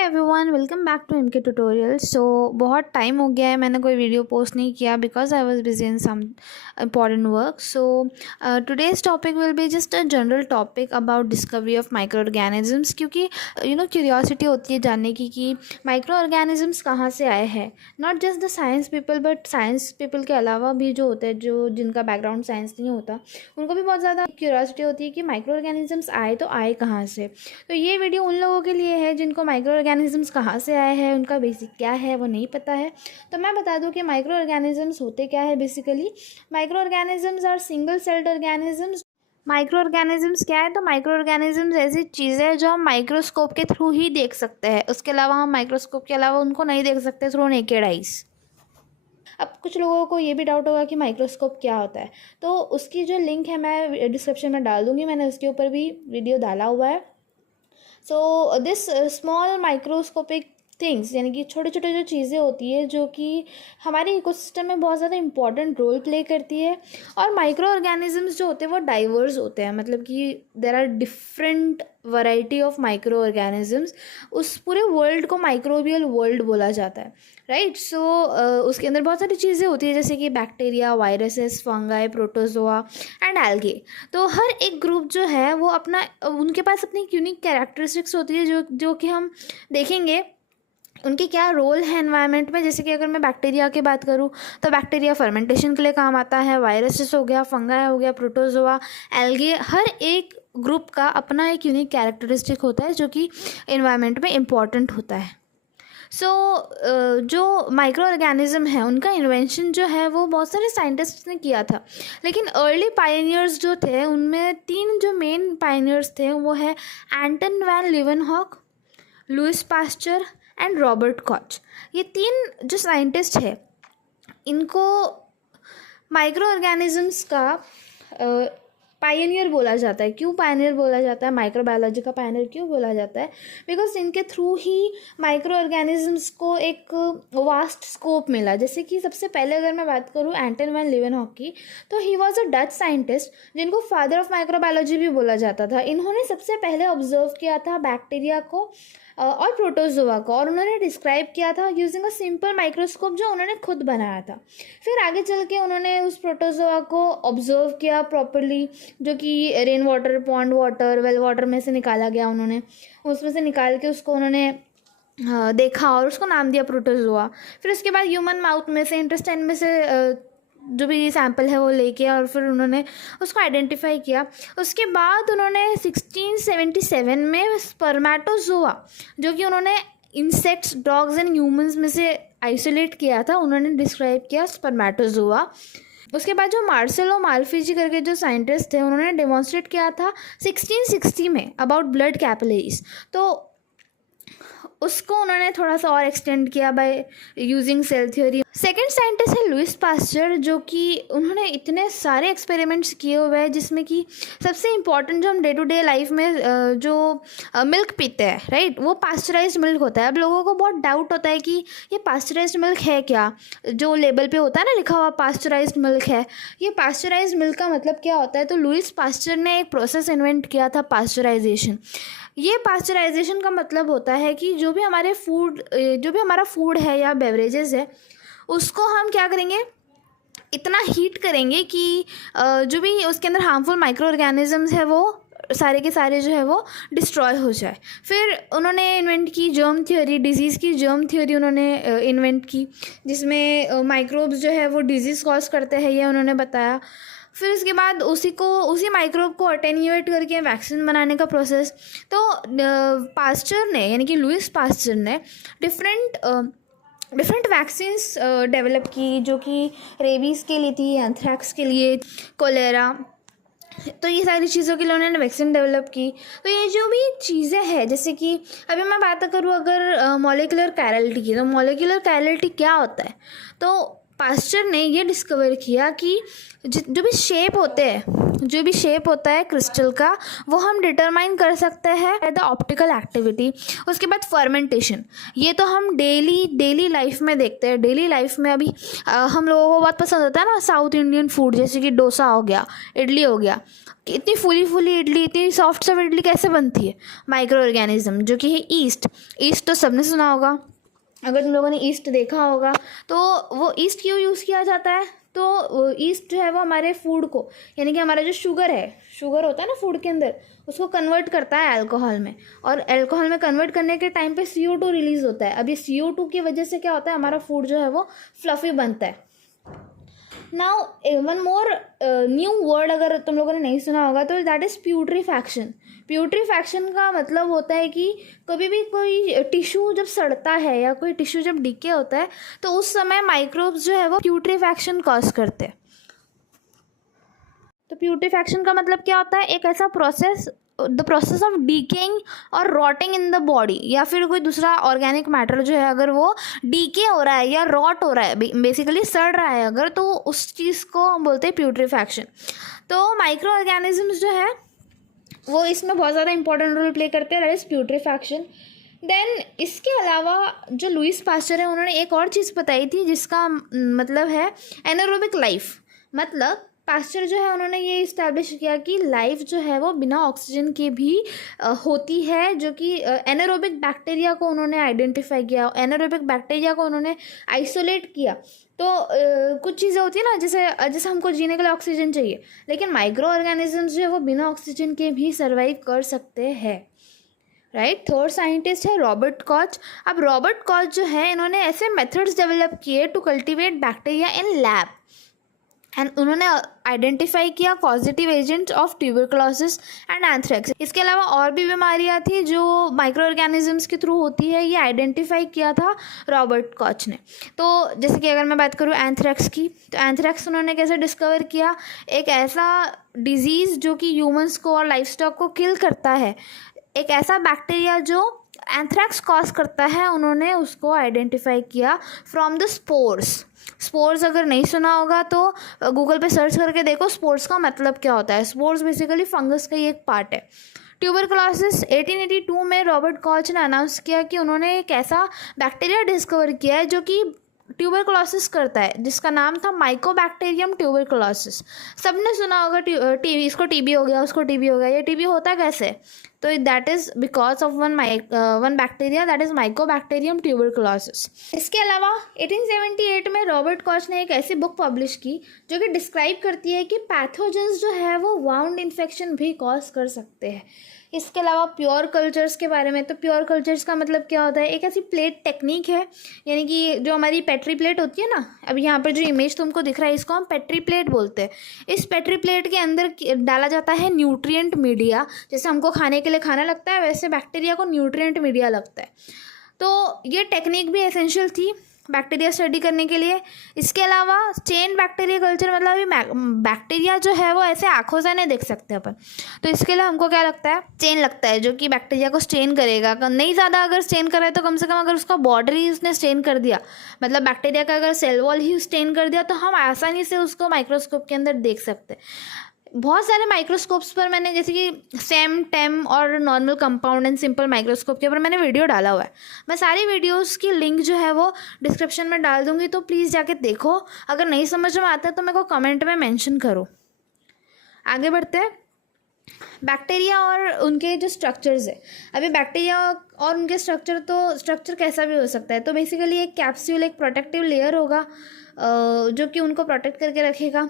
Everyone, welcome back to MK tutorial. So बहुत time हो गया है, मैंने कोई वीडियो पोस्ट नहीं किया because I was busy in some important work. So today's topic will be just a general topic about discovery of micro organisms, क्योंकि curiosity होती है जानने की कि माइक्रो ऑर्गेनिजम्स कहाँ से आए हैं। Not just the science people but science people के अलावा भी जो होते हैं, जो जिनका बैकग्राउंड साइंस नहीं होता, उनको भी बहुत ज़्यादा क्यूरियोसिटी होती है कि माइक्रो ऑर्गेनिजम्स आए तो आए कहाँ से। तो ये वीडियो उन लोगों के लिए है जिनको माइक्रो ऑर्गेनिजम्स कहाँ से आए हैं, उनका बेसिक क्या है वो नहीं पता है। तो मैं बता दूं कि माइक्रो ऑर्गेनिजम्स होते क्या है। Basically micro organisms are single celled organisms. Micro organisms क्या है? तो माइक्रो ऑर्गेनिजम्स ऐसी चीज़ें हैं जो हम माइक्रोस्कोप के थ्रू ही देख सकते हैं, उसके अलावा हम माइक्रोस्कोप के अलावा उनको नहीं देख सकते थ्रू नेकेड आइज। अब कुछ लोगों को ये भी डाउट होगा कि माइक्रोस्कोप क्या होता है, तो उसकी जो लिंक है मैं डिस्क्रिप्शन में डाल दूँगी, मैंने उसके ऊपर भी वीडियो डाला हुआ है। So this small microscopic things, यानी कि छोटे छोटे जो चीज़ें होती है जो कि हमारे इकोसिस्टम में बहुत ज़्यादा इंपॉर्टेंट रोल प्ले करती है। और माइक्रो ऑर्गेनिजम्स जो होते हैं वो डाइवर्स होते हैं, मतलब कि there are different variety of micro organisms. उस पूरे वर्ल्ड को माइक्रोबियल वर्ल्ड बोला जाता है, राइट। सो उसके अंदर बहुत सारी चीज़ें होती है जैसे कि bacteria, viruses, fungi, protozoa and algae. तो हर एक ग्रुप जो है वो अपना, उनके पास अपनी यूनिक कैरेक्टरिस्टिक्स होती है जो कि हम देखेंगे उनके क्या रोल है एनवायरनमेंट में। जैसे कि अगर मैं बैक्टीरिया की बात करूँ तो बैक्टीरिया फर्मेंटेशन के लिए काम आता है, वायरसेस हो गया, फंगाई हो गया, प्रोटोजोआ, एल्गे, हर एक ग्रुप का अपना एक यूनिक कैरेक्टरिस्टिक होता है जो कि एनवायरनमेंट में इम्पॉर्टेंट होता है। सो जो माइक्रो ऑर्गेनिज्म है उनका इन्वेंशन जो है वो बहुत सारे साइंटिस्ट ने किया था, लेकिन अर्ली पायनियर्स जो थे उनमें तीन जो मेन पायनियर्स थे वो है Anton van Leeuwenhoek, Louis Pasteur and Robert Koch. ये तीन जो साइंटिस्ट है इनको माइक्रो ऑर्गेनिजम्स का पायनियर बोला जाता है। क्यों पायनियर बोला जाता है, माइक्रोबायोलॉजी का पायनियर क्यों बोला जाता है? बिकॉज इनके थ्रू ही माइक्रो ऑर्गेनिजम्स को एक वास्ट स्कोप मिला। जैसे कि सबसे पहले अगर मैं बात करूँ एंटन वैन लीवेनहॉक की, तो he was a Dutch scientist जिनको फादर ऑफ माइक्रोबायोलॉजी भी बोला जाता था। इन्होंने सबसे पहले ऑब्जर्व किया था बैक्टीरिया को और प्रोटोजोआ को, और उन्होंने डिस्क्राइब किया था यूजिंग अ सिंपल माइक्रोस्कोप जो उन्होंने खुद बनाया था। फिर आगे चल के उन्होंने उस प्रोटोजोआ को ऑब्जर्व किया प्रॉपरली, जो कि rain water, pond water, well water में से निकाला गया। उन्होंने उसमें से निकाल के उसको उन्होंने देखा और उसको नाम दिया प्रोटोजोआ। फिर उसके बाद ह्यूमन माउथ में से, इंटेस्टाइन में से जो भी सैंपल है वो लेके और फिर उन्होंने उसको आइडेंटिफाई किया। उसके बाद उन्होंने 1677 में स्पर्मेटोजोआ, जो कि उन्होंने इंसेक्ट्स, डॉग्स एंड ह्यूमंस में से आइसोलेट किया था, उन्होंने डिस्क्राइब किया स्पर्मेटोजोआ। उसके बाद जो मार्सेलो माल्फिजी करके जो साइंटिस्ट थे उन्होंने डेमोन्स्ट्रेट किया था 1660 में अबाउट ब्लड कैपिलरीज। तो उसको उन्होंने थोड़ा सा और एक्सटेंड किया by using cell theory. Second scientist है लुइस पास्चर, जो कि उन्होंने इतने सारे एक्सपेरिमेंट्स किए हुए हैं जिसमें कि सबसे इम्पॉर्टेंट जो हम डे टू डे लाइफ में जो मिल्क पीते हैं, राइट, वो पास्चराइज्ड मिल्क होता है। अब लोगों को बहुत डाउट होता है कि ये पास्चराइज्ड मिल्क है क्या, जो लेबल पे होता है ना लिखा हुआ पास्चराइज्ड मिल्क है, ये पास्चराइज्ड मिल्क का मतलब क्या होता है? तो लुइस पास्चर ने एक प्रोसेस इन्वेंट किया था, पास्चराइजेशन। ये पास्चराइजेशन का मतलब होता है कि जो भी हमारा फूड है या बेवरेजेस है उसको हम क्या करेंगे, इतना हीट करेंगे कि जो भी उसके अंदर हार्मफुल माइक्रो ऑर्गेनिजम्स है वो सारे के सारे जो है वो डिस्ट्रॉय हो जाए। फिर उन्होंने इन्वेंट की जर्म थ्योरी, डिजीज़ की जर्म थ्योरी उन्होंने इन्वेंट की, जिसमें माइक्रोब्स जो है वो डिजीज़ कॉज करते हैं, ये उन्होंने बताया। फिर उसके बाद उसी माइक्रोब को अटेन्यूएट करके वैक्सीन बनाने का प्रोसेस। तो पास्चर ने, यानी कि लुइस पास्चर ने डिफरेंट वैक्सीन्स डेवलप की, जो कि रेबीज़ के लिए थी, एंथ्रैक्स के लिए, कोलेरा। तो ये सारी चीज़ों के लिए उन्होंने वैक्सीन डेवलप की। तो ये जो भी चीज़ें हैं, जैसे कि अभी मैं बात करूँ अगर मॉलिक्यूलर कायरलिटी की, तो मॉलिक्यूलर कायरलिटी क्या होता है? तो पास्चर ने ये डिस्कवर किया कि जो भी शेप होते हैं, जो भी शेप होता है क्रिस्टल का, वो हम डिटरमाइन कर सकते हैं द ऑप्टिकल एक्टिविटी। उसके बाद फर्मेंटेशन, ये तो हम डेली लाइफ में देखते हैं। डेली लाइफ में अभी हम लोगों को बहुत पसंद होता है ना साउथ इंडियन फूड, जैसे कि डोसा हो गया, इडली हो गया। इतनी फूली इडली, इतनी सॉफ्ट इडली कैसे बनती है? माइक्रो ऑर्गेनिज्म, जो कि है ईस्ट तो सबने सुना होगा। अगर तुम लोगों ने ईस्ट देखा होगा तो वो ईस्ट क्यों यूज़ किया जाता है? तो ईस्ट जो है वो हमारे फूड को, यानी कि हमारा जो शुगर होता है ना फूड के अंदर, उसको कन्वर्ट करता है अल्कोहल में। और अल्कोहल में कन्वर्ट करने के टाइम पे CO2 रिलीज़ होता है। अब ये CO2 की वजह से क्या होता है, हमारा फूड जो है वो फ्लफ़ी बनता है। Now one more new word अगर तुम लोगों ने नहीं सुना होगा तो दैट इज़ प्यूट्रीफैक्शन। प्यूट्रीफैक्शन का मतलब होता है कि कभी भी कोई टिश्यू जब सड़ता है या कोई टिश्यू जब डिके होता है तो उस समय माइक्रोब्स जो है वो प्यूट्रीफैक्शन कॉज करते हैं। तो प्यूट्रीफैक्शन का मतलब क्या होता है? एक ऐसा process, the process of decaying और रॉटिंग इन द बॉडी, या फिर कोई दूसरा ऑर्गेनिक मैटर जो है अगर वो डीके हो रहा है या रॉट हो रहा है, बेसिकली सड़ रहा है अगर, तो उस चीज़ को हम बोलते हैं प्यूट्रीफैक्शन। तो माइक्रो ऑर्गेनिजम्स जो है वो इसमें बहुत ज़्यादा इंपॉर्टेंट रोल प्ले करते हैं, दैट इज़ प्यूट्रीफैक्शन। देन इसके अलावा जो लुईस पास्चर है उन्होंने एक और चीज़ बताई थी जिसका मतलब है एनारोबिक लाइफ। मतलब पास्चर जो है उन्होंने ये इस्टेब्लिश किया कि लाइफ जो है वो बिना ऑक्सीजन के भी होती है, जो कि एनारोबिक बैक्टीरिया को उन्होंने आइडेंटिफाई किया, एनारोबिक बैक्टीरिया को उन्होंने आइसोलेट किया। तो कुछ चीज़ें होती है ना, जैसे हमको जीने के लिए ऑक्सीजन चाहिए, लेकिन माइक्रो ऑर्गेनिजम्स जो है वो बिना ऑक्सीजन के भी सर्वाइव कर सकते हैं, राइट। थर्ड साइंटिस्ट है रॉबर्ट कॉच। अब रॉबर्ट कॉच जो है इन्होंने ऐसे मेथड्स डेवलप किए to cultivate bacteria in lab, and उन्होंने आइडेंटिफाई किया positive agent of tuberculosis and anthrax. इसके अलावा और भी बीमारियां थी जो माइक्रो ऑर्गेनिजम्स के थ्रू होती है, ये आइडेंटिफाई किया था रॉबर्ट कॉच ने। तो जैसे कि अगर मैं बात करूँ एंथ्रेक्स की, तो एंथ्रेक्स उन्होंने कैसे डिस्कवर किया? एक ऐसा डिजीज़ जो कि ह्यूमंस को और लाइवस्टॉक को किल करता है, एक ऐसा बैक्टीरिया जो एंथ्रेक्स कॉज करता है, उन्होंने उसको आइडेंटिफाई किया फ्रॉम द स्पोर्स। अगर नहीं सुना होगा तो गूगल पे सर्च करके देखो स्पोर्स का मतलब क्या होता है। स्पोर्स बेसिकली फंगस का ही एक पार्ट है। ट्यूबरकुलोसिस 1882 में रॉबर्ट कॉच ने अनाउंस किया कि उन्होंने एक ऐसा बैक्टीरिया डिस्कवर किया है जो कि ट्यूबरकुलोसिस करता है, जिसका नाम था माइकोबैक्टीरियम ट्यूबरकुलोसिस। सबने सुना होगा टीबी, इसको टीबी हो गया, उसको टीबी हो गया। ये टीबी होता कैसे? तो that is because of one bacteria, that is Mycobacterium tuberculosis. इसके अलावा 1878 में रॉबर्ट कॉच ने एक ऐसी बुक पब्लिश की जो कि डिस्क्राइब करती है कि पैथोजेंस जो है वो वाउंड इन्फेक्शन भी कॉज कर सकते हैं। इसके अलावा प्योर कल्चर्स के बारे में, तो प्योर कल्चर्स का मतलब क्या होता है? एक ऐसी प्लेट टेक्निक है, यानी कि जो हमारी पेट्री प्लेट होती है ना, अब यहाँ पर जो इमेज तुमको दिख रहा है इसको हम पेट्री प्लेट बोलते हैं। इस पेट्री प्लेट के अंदर डाला जाता है न्यूट्रिएंट मीडिया। जैसे हमको खाने के लिए खाना लगता है, वैसे बैक्टीरिया को न्यूट्रिएंट मीडिया लगता है। तो ये टेक्निक भी एसेंशियल थी बैक्टीरिया स्टडी करने के लिए। इसके अलावा चेन बैक्टीरिया कल्चर, मतलब अभी बैक्टीरिया जो है वो ऐसे आंखों से नहीं देख सकते अपन, तो इसके लिए हमको क्या लगता है? चेन लगता है, जो कि बैक्टीरिया को स्टेन करेगा। नहीं ज़्यादा अगर स्टेन कर रहा है तो कम से कम अगर उसका बॉर्डर ही उसने स्टेन कर दिया, मतलब बैक्टीरिया का अगर सेल वॉल ही स्टेन कर दिया, तो हम आसानी से उसको माइक्रोस्कोप के अंदर देख सकते हैं। बहुत सारे माइक्रोस्कोप्स पर मैंने, जैसे कि सेम, टेम और normal compound and simple microscope के ऊपर मैंने वीडियो डाला हुआ है। मैं सारी वीडियोस की लिंक जो है वो डिस्क्रिप्शन में डाल दूँगी, तो प्लीज़ जाके देखो। अगर नहीं समझ में आता है तो मेरे को कमेंट में मेंशन करो। आगे बढ़ते हैं। बैक्टीरिया और उनके जो स्ट्रक्चर्स है, अभी बैक्टीरिया और उनके स्ट्रक्चर कैसा भी हो सकता है। तो बेसिकली एक कैप्सूल, एक प्रोटेक्टिव लेयर होगा जो कि उनको प्रोटेक्ट करके रखेगा।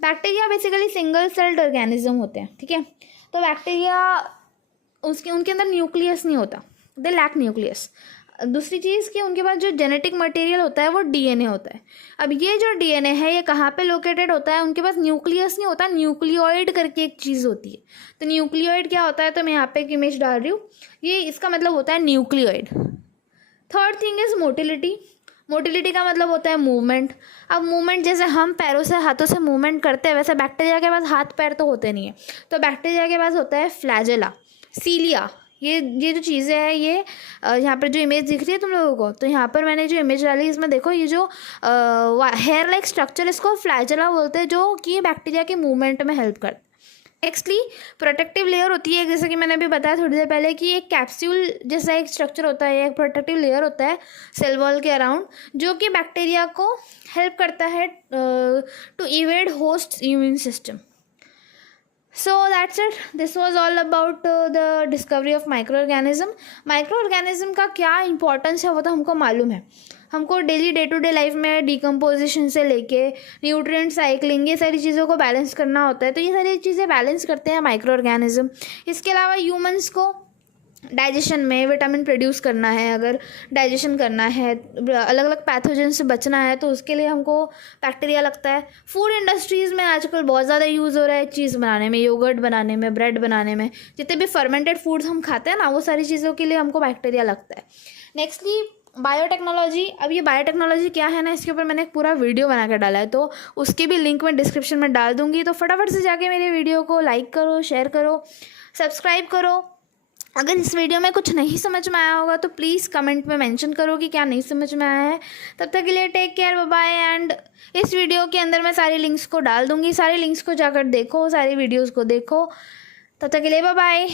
Bacteria basically single celled organism होते हैं, ठीक है। तो बैक्टीरिया उनके अंदर न्यूक्लियस नहीं होता, दे लैक न्यूक्लियस। दूसरी चीज़ कि उनके पास जो जेनेटिक मटेरियल होता है वो डीएनए होता है। अब ये जो डीएनए है ये कहाँ पे लोकेटेड होता है? उनके पास न्यूक्लियस नहीं होता, न्यूक्लियोइड करके एक चीज़ होती है। तो न्यूक्लियोइड क्या होता है? तो मैं यहाँ पे एक इमेज डाल रही हूँ, ये इसका मतलब होता है nucleoid. Third thing is motility. Motility का मतलब होता है मूवमेंट। अब मूवमेंट जैसे हम पैरों से, हाथों से मूवमेंट करते हैं, वैसे बैक्टीरिया के पास हाथ पैर तो होते नहीं है। तो बैक्टीरिया के पास होता है फ्लैजेला, सीलिया, ये जो चीज़ें हैं ये यहाँ पर जो इमेज दिख रही है तुम लोगों को, तो यहाँ पर मैंने जो इमेज डाली इसमें देखो, ये जो हेयर लाइक स्ट्रक्चर इसको फ्लैजेला बोलते हैं, जो कि बैक्टीरिया के मूवमेंट में हेल्प करता है। नेक्स्टली प्रोटेक्टिव लेयर होती है, जैसे कि मैंने अभी बताया थोड़ी देर पहले कि एक कैप्सूल जैसा एक स्ट्रक्चर होता है, एक प्रोटेक्टिव लेयर होता है सेल वॉल के अराउंड, जो कि बैक्टीरिया को हेल्प करता है to evade host immune system. So that's it. This was all about the discovery of microorganism. Microorganism का क्या इंपॉर्टेंस है वो तो हमको मालूम है। हमको daily day to day life में डिकम्पोजिशन से लेके न्यूट्रिएंट साइक्लिंग, ये सारी चीज़ों को बैलेंस करना होता है, तो ये सारी चीज़ें बैलेंस करते हैं माइक्रो ऑर्गेनिज्म। इसके अलावा ह्यूमंस को डाइजेशन में विटामिन प्रोड्यूस करना है, अगर डाइजेशन करना है, अलग अलग पैथोजन से बचना है, तो उसके लिए हमको बैक्टीरिया लगता है। फूड इंडस्ट्रीज़ में आजकल बहुत ज़्यादा यूज़ हो रहा है चीज़ बनाने में, योगर्ट बनाने में, ब्रेड बनाने में, जितने भी फर्मेंटेड फूड्स हम खाते हैं ना, वो सारी चीज़ों के लिए हमको बैक्टीरिया लगता है। Nextly biotechnology. अब ये बायोटेक्नोलॉजी क्या है ना, इसके ऊपर मैंने एक पूरा वीडियो बना कर डाला है, तो उसकी भी लिंक मैं डिस्क्रिप्शन में डाल दूँगी, तो फटाफट से जाके मेरे वीडियो को लाइक करो, शेयर करो, सब्सक्राइब करो। अगर इस वीडियो में कुछ नहीं समझ में आया होगा तो प्लीज़ कमेंट में मेंशन करो कि क्या नहीं समझ में आया है। तब तक के लिए take care, bye bye. And इस वीडियो के अंदर मैं सारी लिंक्स को डाल दूँगी, सारी लिंक्स को जाकर देखो, सारी वीडियोज़ को देखो। तब तक के लिए बाय बाय।